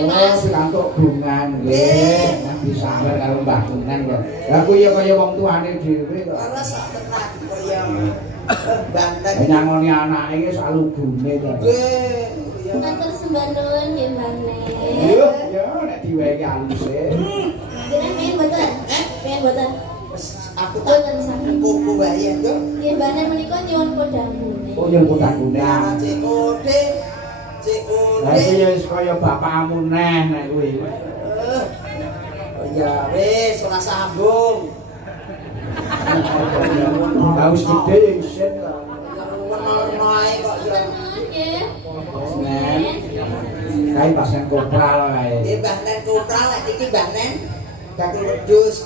Mas. Pikantuk gungan nggih. Nanti sampeyan karo Mbah Gungan kok. Lah kuwi ya kaya wong tuane dhewe kok. Ora sak tenan kaya Banten. Nyangoni anake iki sak lugune to. Nggih. Matur sembah nuwun nggih Mbah Nen. Yo, yo nek diwehi aluse. Jenengan pengen mboten? Pengen mboten? Aku tak kuku wae yo. Nggih Mbah Nen menika nyuwun kodamune. Oh, yen kodamune. Nah, Cik Ode. Lah iki ya wis kaya bapakmu neh nek kuwi. Oh ya wis ora sambung. Haus gede isin to. Ngono ae kok ya. Nggih. Nen. Kae pasen kopral kae. Iki Mbah Nen kopral lek iki Mbah Nen dadi wedhus.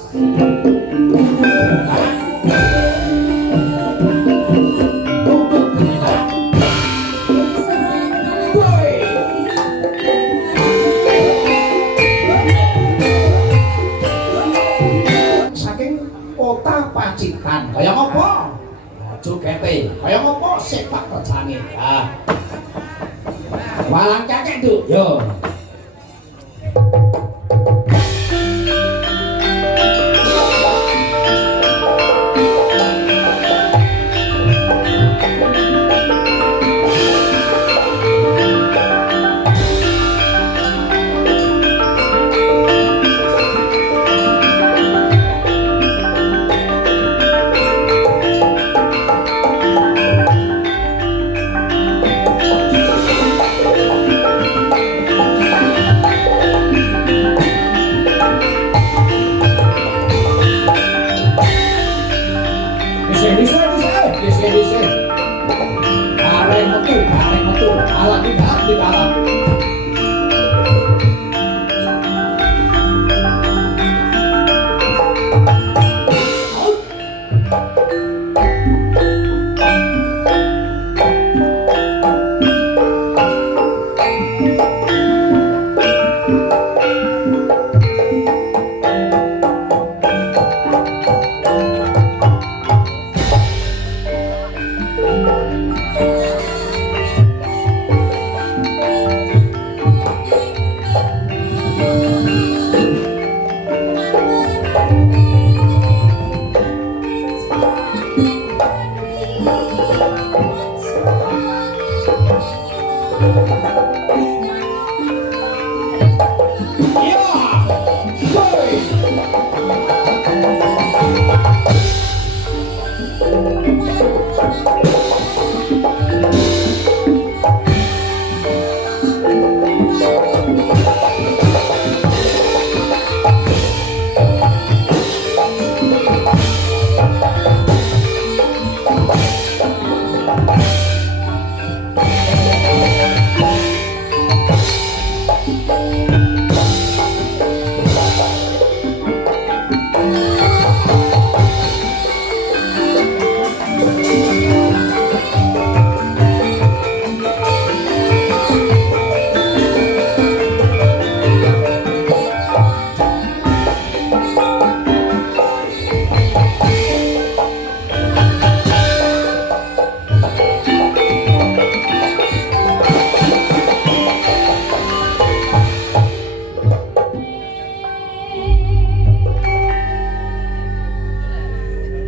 Saking kota Pacitan kaya ngopo? Jogete kaya ngopo sepak terjane. Ah. Walang kakek Duk. Yo.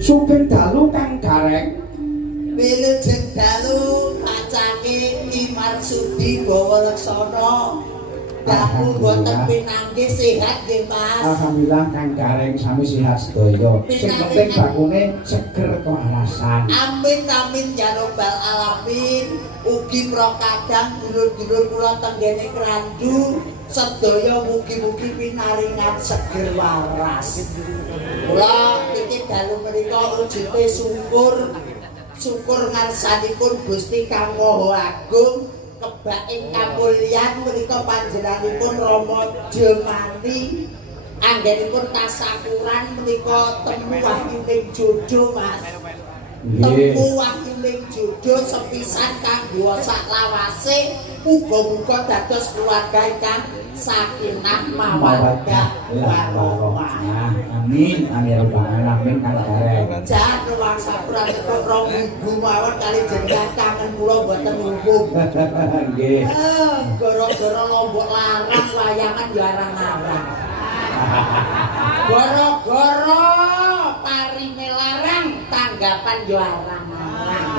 Sugeng dalu kang gareng Wilujeng dalu kacange Ki Marsudi Bawa Leksana. Dapur boten pinanggih sehat nggih Mas. Alhamdulillah kang gareng sami sehat sedaya. Sing penting bakune seger kewarasan. Amin amin ya robbal alamin. Ugi prokadang dulur-dulur kula tenggene Krandu sedaya mugi-mugi pinaringan seger waras. Kula iki dalu menika wujude syukur ngarsanipun Gusti Kang Maha Agung kebak ing kamulyan menika panjenenganipun Rama Jemani anggenipun tasakuran menika temu wahyuning jodoh Mas. Temu wahyuning jodoh sepisan kanggo sak lawase Muga-muga dados keluarga ingkang sakinah mawaddah warahmah. Amin. Amin amin kang gareng. Jan ruang sapuran kok rong minggu mawon kali jenengan kangen kula mboten ngubung. Nggih. Gara-gara lombok larang wayangan ya arang-arang. Gara-gara parine larang tanggapan ya arang-arang.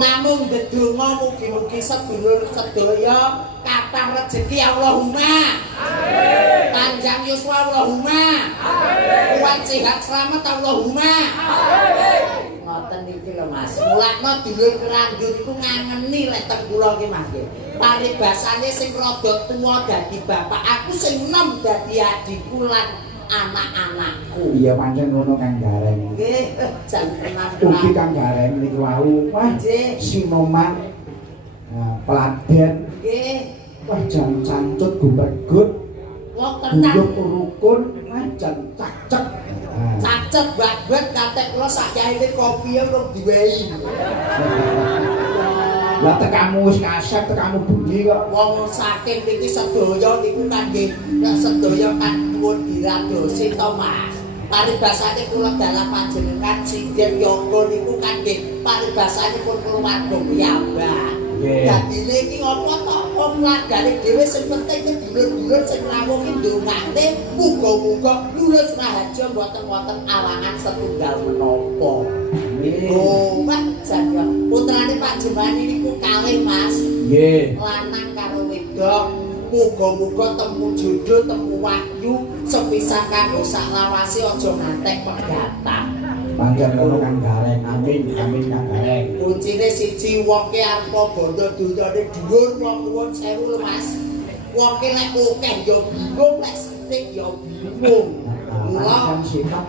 Namung ndedonga mugi-mugi sedulur sedaya kathah rejeki Allahumma. Amin. Panjang yuswa Allahumma. Amin. Kuat sehat selamat Allahumma. Amin. Ngoten iki lho Mas. Mulakno dulur kerandun iku ngangeni lek teng kula iki Mas nggih. Paribasane sing rada tuwa dadi bapak, aku sing enom dadi adikku lan anak-anakku. Iya pancen ngono Kang Gareng. Nggih, jan tenan. Ugi Kang Gareng niku wau. Wah, Sinoman. Peladen. Nggih. Wah, jan cancut gumregut. Wonten rukun, wah jan cacek. Cacet banget katek kula sak yaine kopi urung diwehi. Lah tekamu wis kasep, tekamu bunyi kok. Wong saking niki sedaya niku kangge nek sedaya kan pun diradosi to Mas. Paribasane kula dalam panjenengan Sinden Yoga niku kangge paribasane pun keluarga piyambak. Dadi iki apa to keluargane dhewe sing penting ke dulur-dulur sing rawuh ki ndongane muga-muga lurus rahaja mboten wonten awangan setunggal menapa. Oh, Pak Jaya. Putrane Pak Jemani niku kalih Mas. Nggih. Lanang karo wedok. Muga-muga temu jodoh, temu wahyu sepisan kanggo sak lawase aja ngantek pegatang. Pancen ngono Kang Gareng. Amin, amin Kang Gareng. Kuncine siji wong ki arepa bondo dunyane dhuwur wong nuwun sewu lho Mas. Wong ki lek akeh ya bingung, lek sithik ya bingung. Lah sifat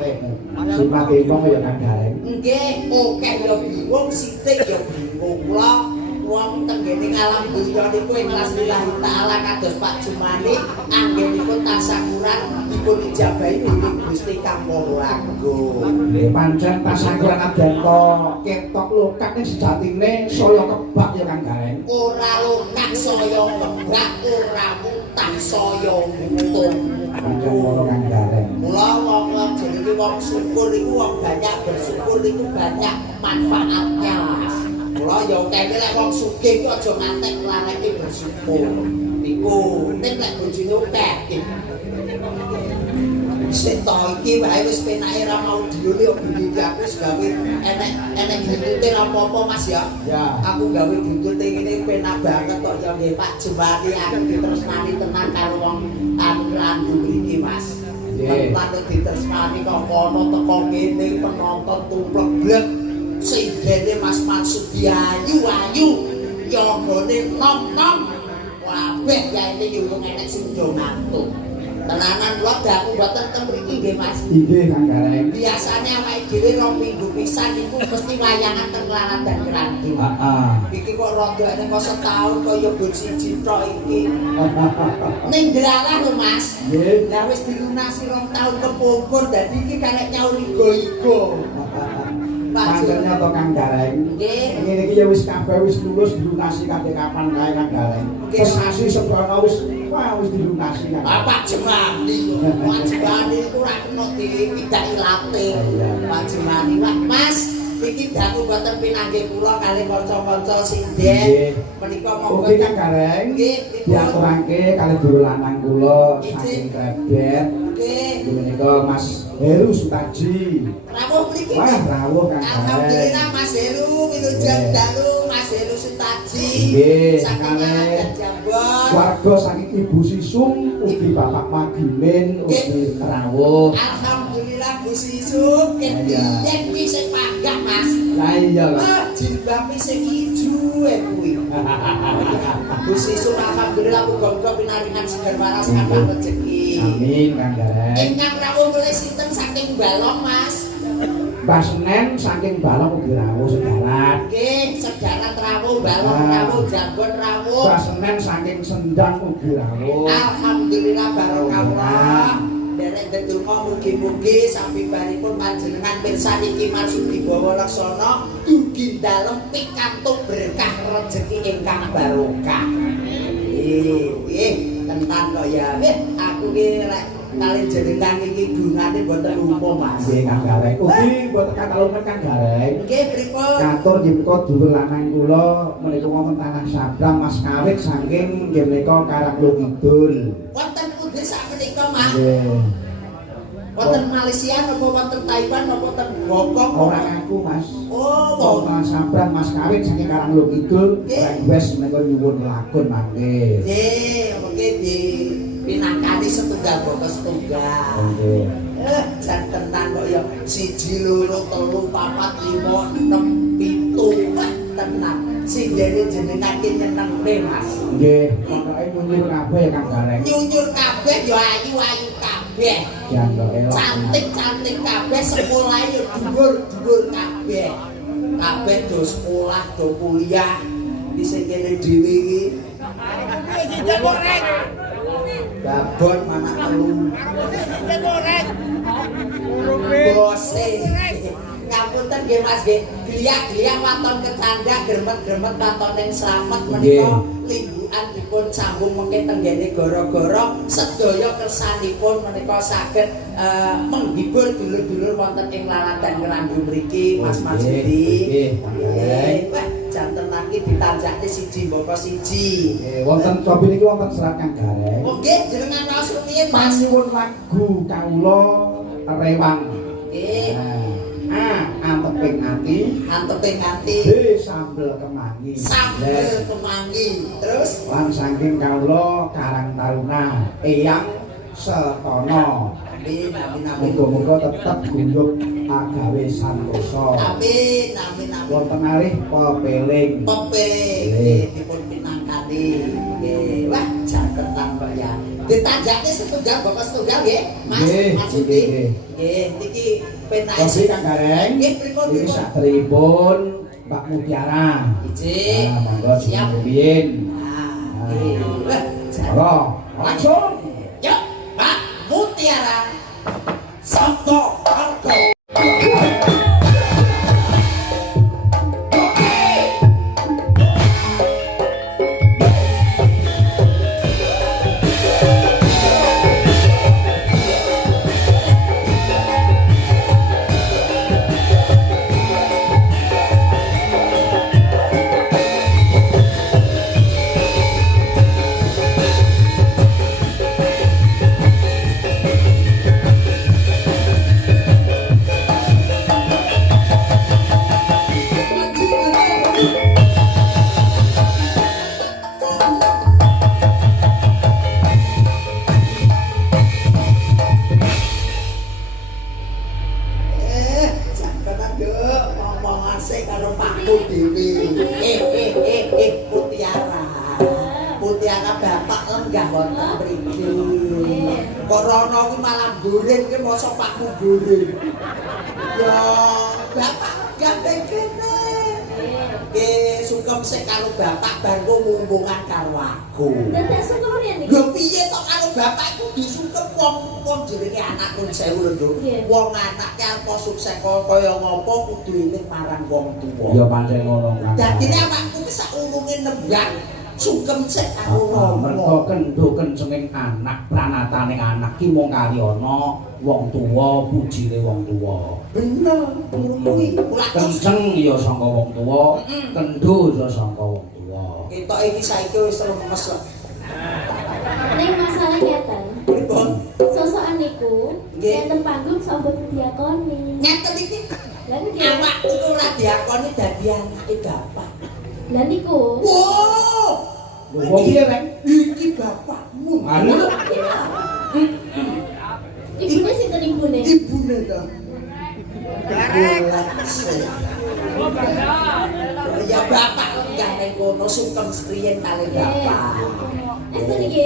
wong ya Kang Gareng. Nggih, akeh ya bingung, sithik ya bingung. Kula wong tenggene alam dunya niku ikhlas lillahi taala kados Pak Jumani anggenipun tasakuran dipun ijabahi dening Gusti Kang Maha Agung. Nggih pancen tasakuran adento ketok lokak ning sejatine saya kebak ya Kang Gareng. Ora lokak saya kebak, ora mutah saya mutung. Pancen ngono Kang Gareng. Mula wong jenenge wong syukur iku wong banyak bersyukur iku banyak manfaatnya. Mula ya kene lek wong sugih ku aja ngantek lareke bersyukur. Niku nek lek bojone akeh. Seto iki wae wis penake ra mau dione yo bunyi aku wis gawe enek buntute apa-apa Mas ya. Ya. Aku gawe buntute ngene penak banget kok ya nggih Pak Jembati aku ditresnani tenan karo wong randu mriki Mas. Nggih. Patut ditresnani kok kono teko kene penonton tumplek sing dene Mas Marsudi ayu yogane nom-nom kabeh yaene yo wong enek sing do ngantuk. Tenanan kula dak mboten teng mriki nggih Mas. Nggih Kang Gareng. Biasane awake dhewe rong minggu pisan niku mesti wayangan teng Klaran dan Grandul. Heeh. Iki kok rada enek kok setahun kaya bol siji tok iki. Ning Delalah lho Mas. Nggih. Lah wis dilunasi rong taun kepungkur dadi iki karek nyaur igo-igo. Panjenengan to Kang Gareng. Nggih. Ngene iki ya wis kabeh wis lulus dilunasi kabeh kapan kae Kang Gareng. Sesasi seprono wis dilunasi kan. Bapak Jemani. Pak Jemani iku ora kena dipidhaki late. Pak Jemani, Mas, iki daku boten pinanggih kula kalih kanca-kanca sinden. Menika monggo Kang Gareng. Nggih, diaturake kalih dulur lanang kula saking Krebet. Nggih. Menika Mas Heru Sutaji. Rawuh mriki. Wah, rawuh Kang Gareng. Alhamdulillah Mas Heru wilujeng dalu Mas Heru Sutaji. Nggih, kalih Jambon. Warga saking Ibu Sisung ugi Bapak Magimin ugi rawuh. Alhamdulillah Bu Sisung yen iki sing panggah Mas. Lah iya lho. Jilbabe sing ijo kuwi. Bu Sisung alhamdulillah muga-muga pinaringan seger waras kathah rezeki. Amin Kang Gareng. Ingkang rawuh mulai sinten saking Balong Mas? Mbah Senen saking Balong ugi rawuh sedarat. Nggih, sedarat rawuh, Balong rawuh, Jambon rawuh. Mbah Senen saking Sendang ugi rawuh. Alhamdulillah barokah. derek ndedonga mugi-mugi sabibaripun panjenengan pirsa iki maksud dibawa laksana dugi dalem pikantuk berkah rejeki ingkang barokah. Tenan kok ya. Aku ki lek kali jenengan iki gunane boten umum Mas. Nggih Kang Gareng. Ugi boten katalungan Kang Gareng. Nggih pripun? Katur nggih menika dulur lanang kula menika wonten tanah Sabrang Mas Kawit saking nggih menika Karanglo Kidul. Wonten pundi sakmenika Mas? Nggih. Wonten Malaysia napa wonten Taiwan napa wonten Hongkong? Ora ngaku Mas. Oh, Tanah Sabrang Mas Kawit saking Karanglo Kidul. Wes menika nyuwun lakon mangke. Nggih, mengke di pinangkani setunggal bapak setunggal. Nggih. Jan tenan kok ya 1 2 3 4 5 6 7 tenan. Sing dene jenengan ki nyenengne Mas. Nggih, pokoke nyuwun kabeh Kang Gareng. Nyunyur kabeh ya ayu-ayu kabeh. Jantoke Cantik-cantik kabeh sekolahe ya dhuwur-dhuwur kabeh. Kabeh do sekolah, do kuliah. Di sing kene dhewe iki Gabon mana telu. Bose. Ngapunten nggih Mas nggih. Glia-glia waton kecanda gremet-gremet waton ing slamet menika limbukan dipun sambung mengke tenggene gara-gara sedaya kersanipun menika saged menghibur dulur-dulur wonten ing laladan Ngrandu mriki Mas Masudi. Nggih. Wah, janten niki ditanjakne siji mboko siji. Wonten cobi niki wonten serat Kang Gareng. Oh nggih, jenengan maos rumiyin Mas. Nyuwun lagu kawula rewang. Nggih. Anteping ati. Sambel kemangi. Sambel kemangi. Terus lan saking kawula Karang Taruna Eyang Setono. amin. Muga-muga tetep guyub agawe santosa. Amin. Wonten arih pepeling. Pepeling dipun pinangkani. Nggih. Wah, jaketan kok ya. Ditanjakne setunggal bapak setunggal nggih, Mas. Maksudi. Nggih, niki penake. Kopi Kang Gareng. Nggih, pripun? Iki saderipun Mbak Mutiara. Iji. Monggo Siap. rumiyin. Nggih. Monggo, langsung. Yuk, Pak Mutiara. Sabto Arko. Mutiara bapak lenggah wonten mriki. Kok rono kuwi malah goreng ki mosok pakku goreng. Ya bapak lenggah kene. Nggih sungkem sik karo bapak bar kok mumbungan karo aku. Dadak sungkem rene. Lho piye tok karo bapak iku disungkem wong jenenge anak kun sewu lho, Nduk. Wong anake arep sukses kaya ngopo kudu eling marang wong tuwa. Ya pancen ngono Kang. Dadine awakku ki sak ulunge nembang sungkem sik karo mergo kendho kencenging anak pranataning anak ki mung kali ana wong tuwa bujine wong tuwa. Bener, kuwi Kenceng ya saka wong tuwa, kendho ya saka wong tuwa. Ketok iki saiki wis lemes kok. Ning masalah ngeten. Pripun? Sosokan niku Nggih. enten panggung sambut diakoni. Ngeten iki Lah nggih. awakku ora diakoni dadi anake bapak. Lah niku. Wow! Lho kok piye rek? Iki bapakmu. Anu Ibune sinten ibune? Ibune to. Ya bapak lenggah ning kono sungkem skriyen kali bapak. Estu niki.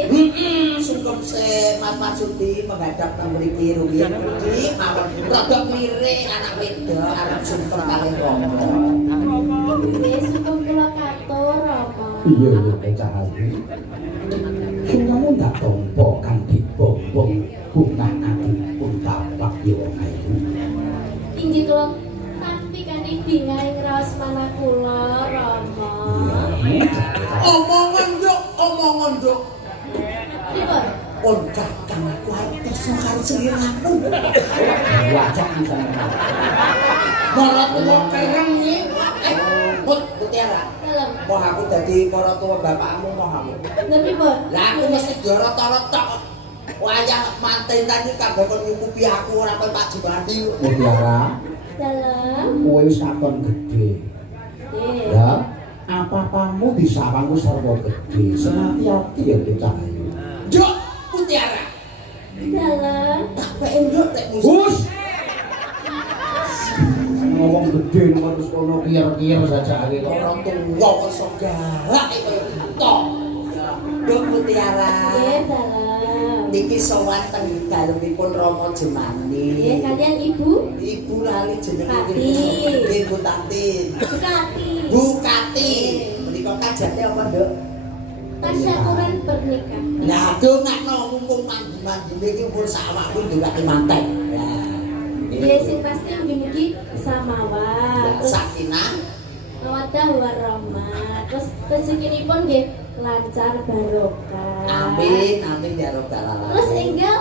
Sungkem se Mas Masudi menghadap nang mriki rumiyin mriki mawon rada lirik anak wedok arep sungkem kali romo. Nggih sungkem kula katur apa. iya bocah ati. Sing kamu ndak tompo kan dibombong bunga ati Pripun? Pun kakang aku arep kersa karo seliramu. Wajak misalnya. Maratuwa kereng iki. Put Mutiara. Dalem. Moh aku dadi maratuwa bapakmu moh aku. Lha pripun? Lah aku mesti diorot-orot tok. Wayah manten tadi kabeh kon nyukupi aku ora koyo Pak Jumandi. Mutiara, Dalem. kowe wis katon gede. Nggih. Ya, apa-apamu disawangku sarwa gede. Sing hati-hati ya Cahayu. Njok Mutiara. Dalem. Tak pek njok tek musuh. Hus. Ngomong gede terus kono kier-kier saja iki kok. Orang tua kok sok galak koyo gitu. Njok Mutiara. Nggih, dalem. Niki sowan teng dalemipun Rama Jumandi. Nggih, kalian Ibu Ibu lali jenenge Tati. Nggih Bu Tati. Bukati. Bu Kati. Menika kajate apa, Nduk? Tasyaturan pernikahan. Lah dongakno mumpung mandi-mandi iki pun sawakku ndongake mantek. Lah. Nggih, sing pasti mugi-mugi samawat. Terus Sakinah. mawaddah warahmah. Terus rezekinipun nggih lancar barokah. Amin, amin ya rabbal alamin. Terus enggal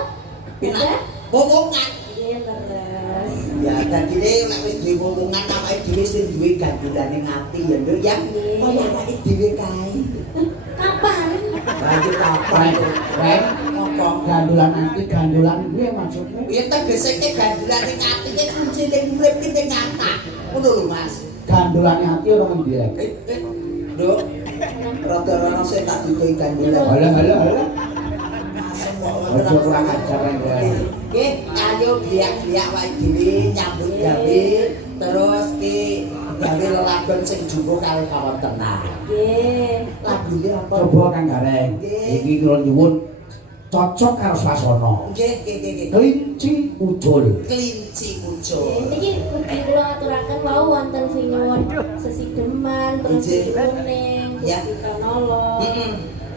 Pinak momongan. nggih leres. Ya dadine nek wis duwe momongan awake dhewe sing duwe gandulane ngati ya Nduk ya. Kaya awake dhewe kae. Kapan? Lagi kapan tuh? Rek, Apa? gandulan nanti gandulan piye maksudmu? Ya tegese ke gandulane ngati iki kunci ning urip iki ning ngatak. Ngono lho Mas. Gandulane ati ora ngendi rek? Nduk. Rada-rada sing tak duduhi gandulan. Halo. Masem kok Ojo kurang ajar rek. Nggih, ayo gliak-gliak wae dhewe nyambut gawe terus ki gawe lelagon sing jumbo karo kawontenan. Nggih. Lagune apa? Coba Kang Gareng. Iki kula nyuwun cocok karo swasana. Nggih. Kelinci ucul. Kelinci muncul. Niki mugi kula aturaken wau wonten sing nyuwun sesideman, terus Nggih. kuning, Ya. terus kanolong. Heeh.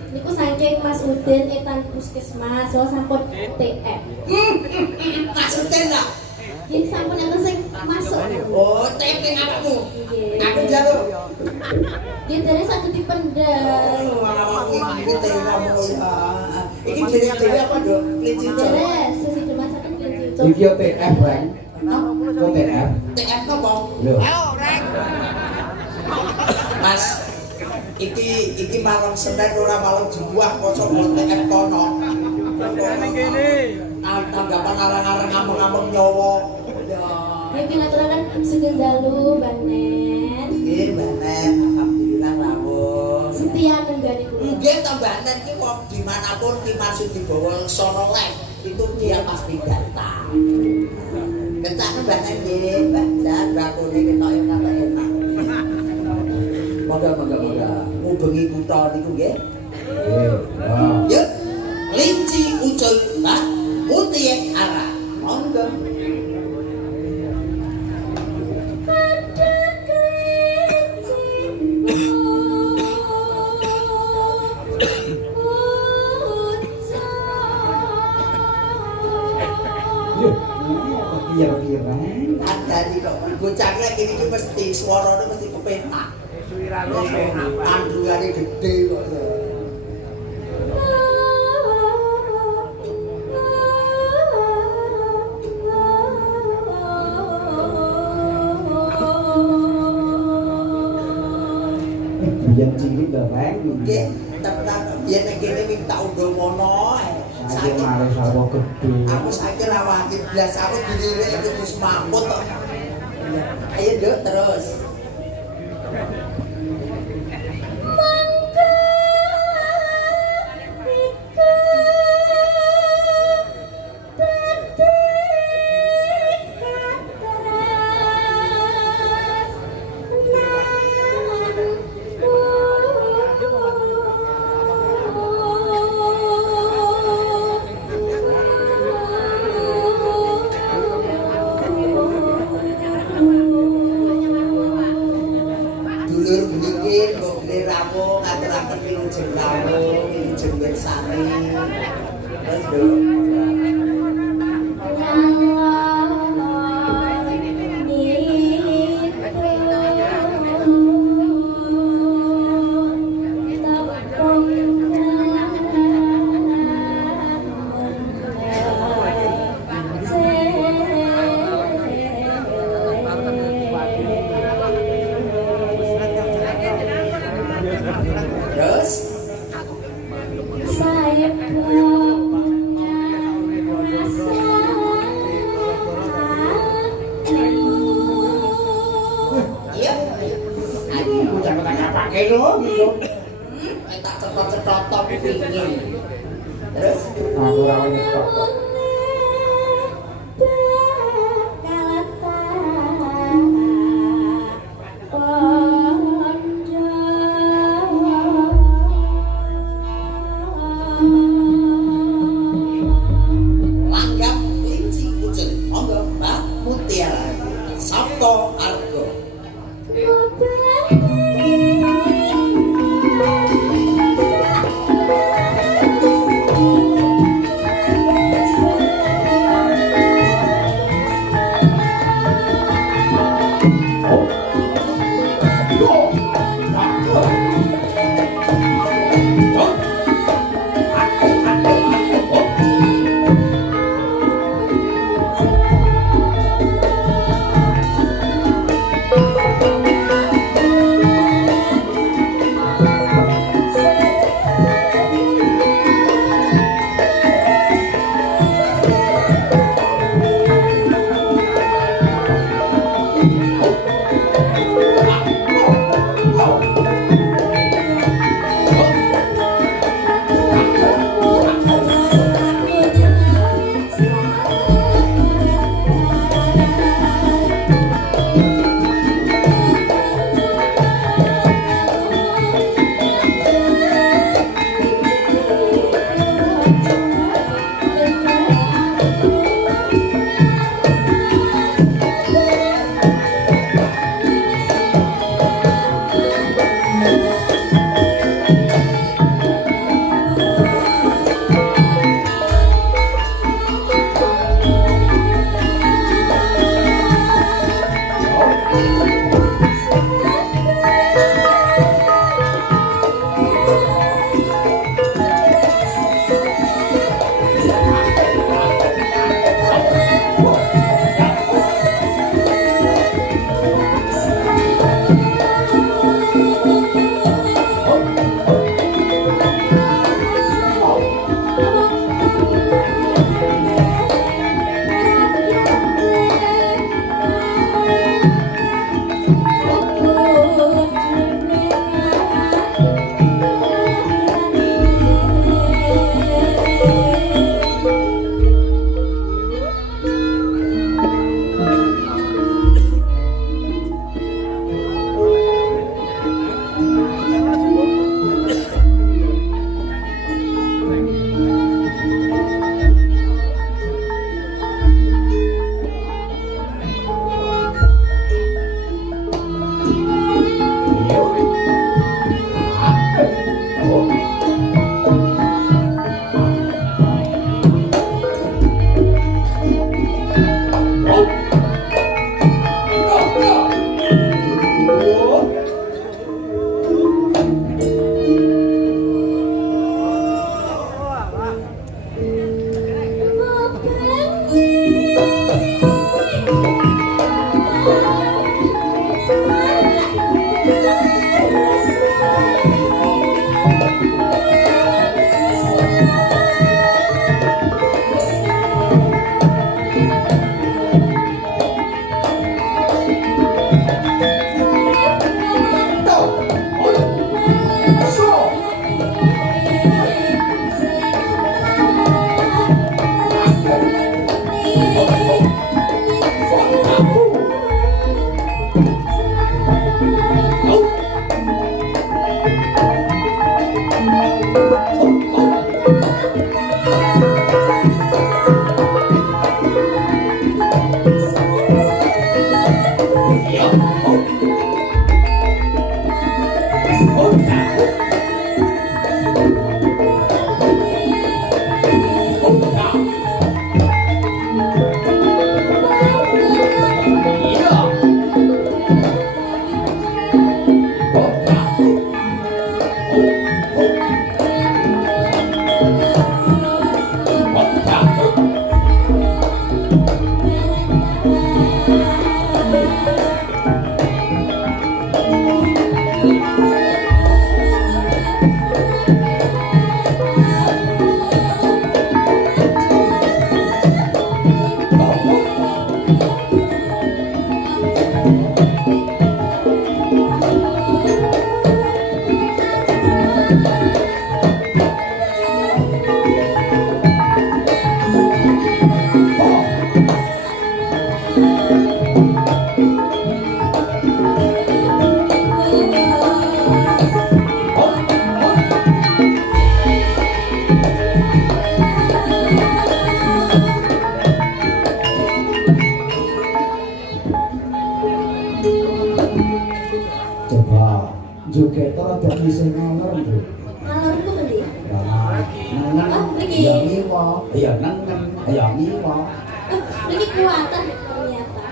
Niku saking Mas Udin etan puskesmas, so sampun TF. Maksudnya enggak? Nggih sampun enten sing masuk. Oh, tempe ngapamu? Nggih. Aku jaluk. Nggih dene saged dipendhet. Oh, awak iki teramu ya. Iki dhewe apa, Dok? Kelinci muncul. Deres sesideman saking kelinci ucul. Iki yo TF rek. Kok TF? TF napa? Lho. Mas, iki malam Senin ora malam Jumat kosong TF kono. Tanggapan arang-arang ngomong-ngomong nyawa. Ya. Nggih kula aturaken sugeng dalu banen. Nggih, Banen, alhamdulillah rawuh. Setia nenggani kula. Nggih, to Banen ki wong dimanapun ki maksud dibawa sono lek itu dia pasti datang. Kencane Banen nggih, Banen bakune ketok enak. Moga. Ngubengi kutha niku nggih. Nggih. Yuk, kelinci ucul Mbak Mutie arah. Monggo. Pada Kira-kira. Andani kok bocah lek iki mesti swarane mesti kepenak. Kandungane gede kok. Biyen cilik lho rek. Nggih, tenan biyen nek kene minta undang mono ae. Saiki mari sarwa gede. Aku saiki ra wani blas aku dilirik itu wis mamput kok. Ayo Nduk terus. Dulur belikin, mbok beli rawuh, ngaturaken wilujeng rawuh, wilujeng bersani. Terus Nduk. Iya. Aku jangan tak kapake lho. Tak cetot-cetot top iki. Terus Aku ora ngerti. langgam kelinci kucing. Monggo, Mbak Mutiara. Sabto Argo. Thank dadi sing ngalor lho. Ngalor iku ngendi? Nengen. Oh, mriki. Ya ngiwa. Ya nengen. Ya ngiwa. Mriki kuwatan ternyata.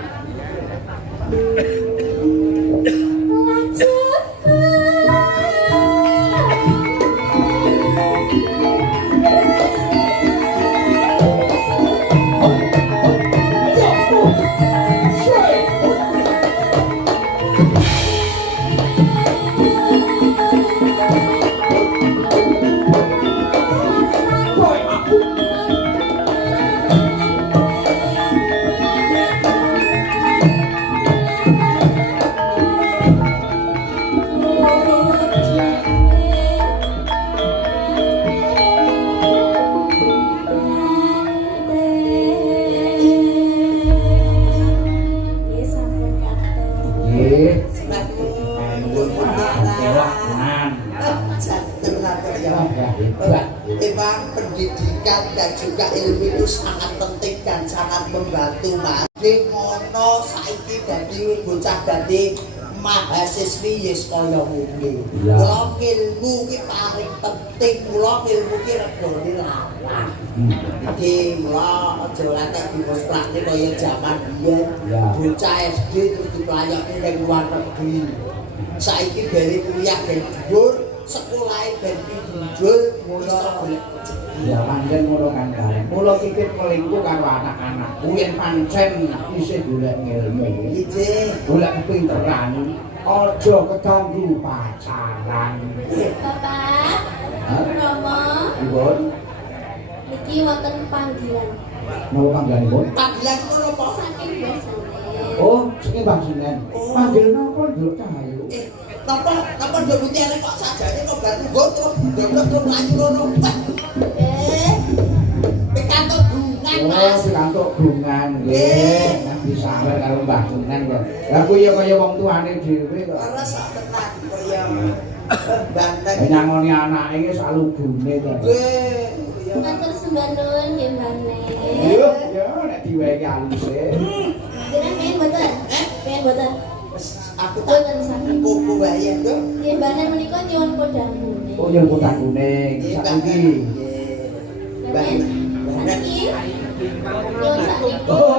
Memang pendidikan dan juga ilmu itu sangat penting dan sangat membantu mas. Di mono saiki dadi bocah dadi mahasiswi yes kaya ngene. Kula ilmu ki paling penting, kula ilmu ki regane larang. Iki kula aja latek dimostrasi kaya jaman biyen. Bocah SD terus diplayoni ning luar negeri. Saiki dari kuliah ben dhuwur, sekolahe ben pinjul, iso golek ya pancen ngono kan Kang. Mula titip pelingku karo anak-anak. Yen pancen isih golek ilmu, iki golek kepinteran, aja keganggu pacaran. Bapak, Romo, Ibun, niki wonten panggilan. mau panggilanipun? panggilan ngono apa? Saking biasane. Oh, sing Bang Sinen. Panggil napa nduk kayu? Napa nduk mutiare kok sajane kok baru gotrok, ndok mlayu ngono. Pikantuk bungan, Oh, Mas. pikantuk bungan nggih. Nanti sabar karo Mbah Sinen kok. Lah kuwi ya kaya wong tuane dhewe kok. Ora sak tenan kaya Banten. Nyangoni anake iki sak lugune kok. Nggih. Matur sembah nuwun nggih Mbane. Yo, yo nek diwehi aluse. Jenengan pengen mboten? Pengen mboten? Aku tak Mboten sakit. kuku wae to. Nggih Mbane menika nyuwun kodang kuning. Oh, yang kotak kuning saiki. Banten. Saniki. Nyuwun sakniki. Oh,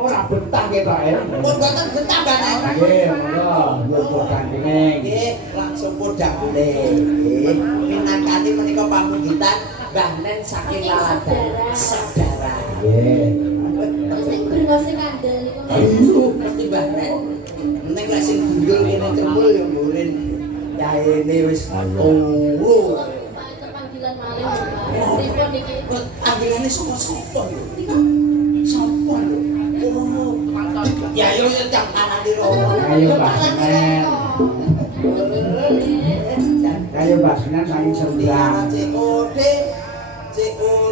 ora betah ketok ya. Pun boten betah Banen. Nggih, ngono. Yo kotak kuning. Nggih, langsung podang kuning. Nggih. Minangkani menika pamundutan Mbah Nen saking Laladan. Saudara. Nggih. Sing brengose kandel niku. Ayo, mesti Mbah Nen. Ning lek sing gundul kene cemul ya murin. Yaene wis turu. Panggilan malih Bapak. Pripun niki? Panggilane sapa yo? Sapa lho? Oh. Ya yo jam tanane romo. Ayo Mbak Senen. Kayak Mbak Senen saking Sembilan. Cikode.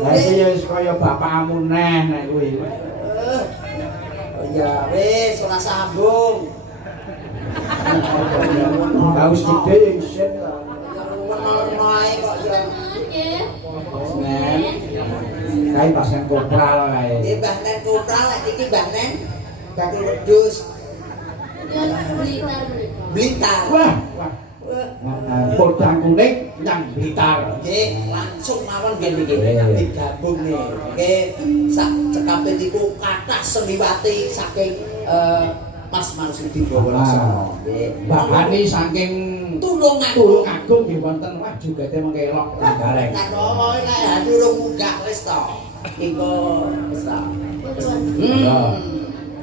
Lah iki ya wis kaya bapakmu neh nek kuwi. Ya wis ora sambung. Haus gede isin kok. Ngono ae kok ya. Nggih. Senen. Kae pasen kopral kae. Iki Mbah Nen kopral lek iki Mbah Nen bakul wedhus Nyuwun Blitar menika. Blitar. Wah, wah. Podang kuning nyang Blitar. Nggih, langsung mawon nggih niki digabung nih. Nggih, sak cekape niku kathah seniwati saking Mas Marsudi Bawalaksana. Nggih. Mbak Hani saking Tulung Tulung Agung nggih wonten wah jugete mengkelok gareng. Lah nomo nek ati urung munggah wis to. Engko wis to.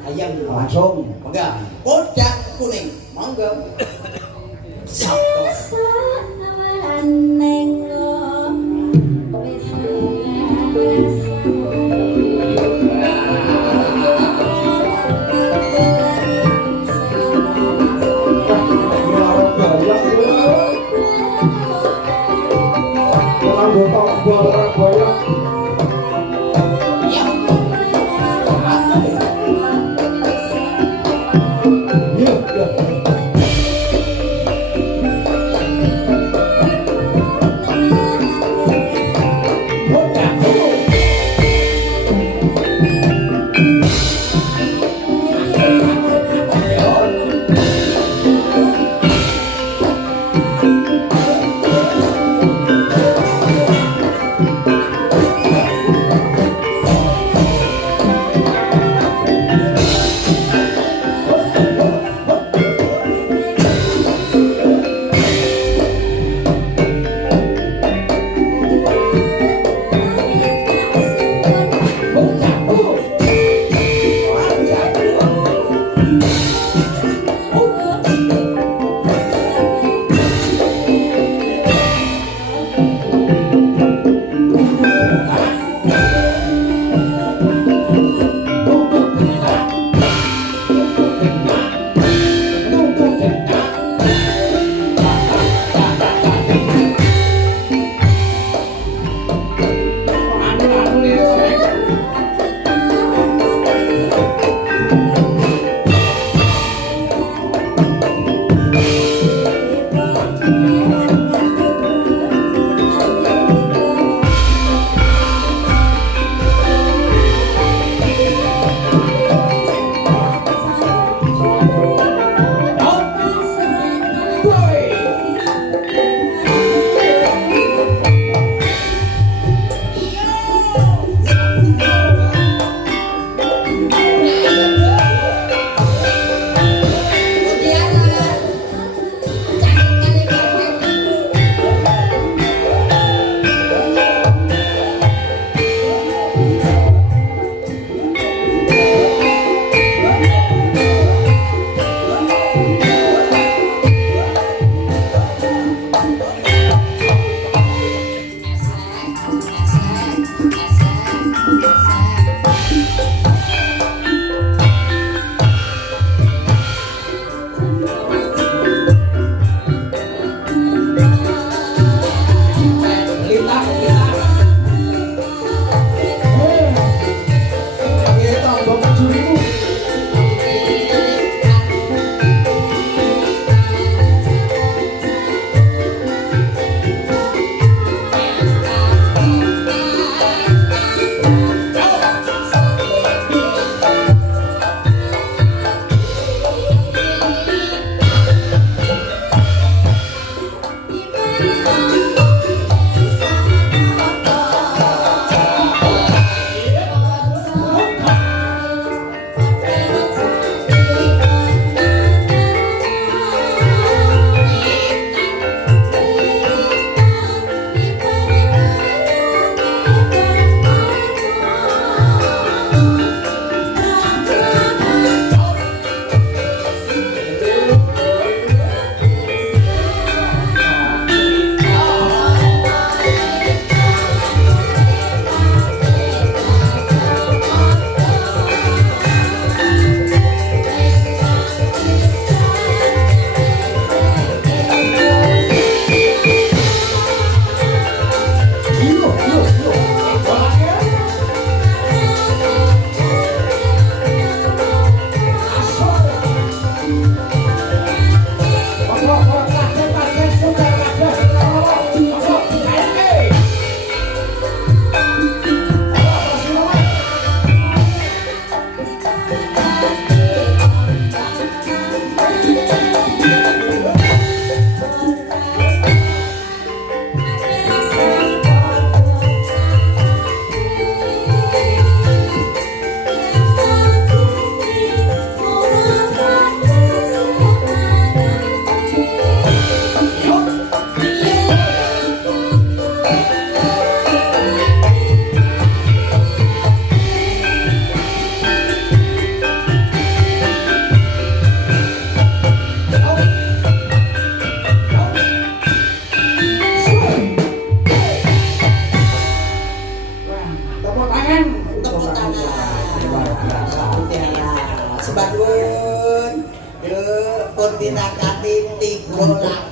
Ayam Langsung. monggo. Podang kuning. Monggo. Sapa? sembah nuwun. Pun tinakani 3 lagu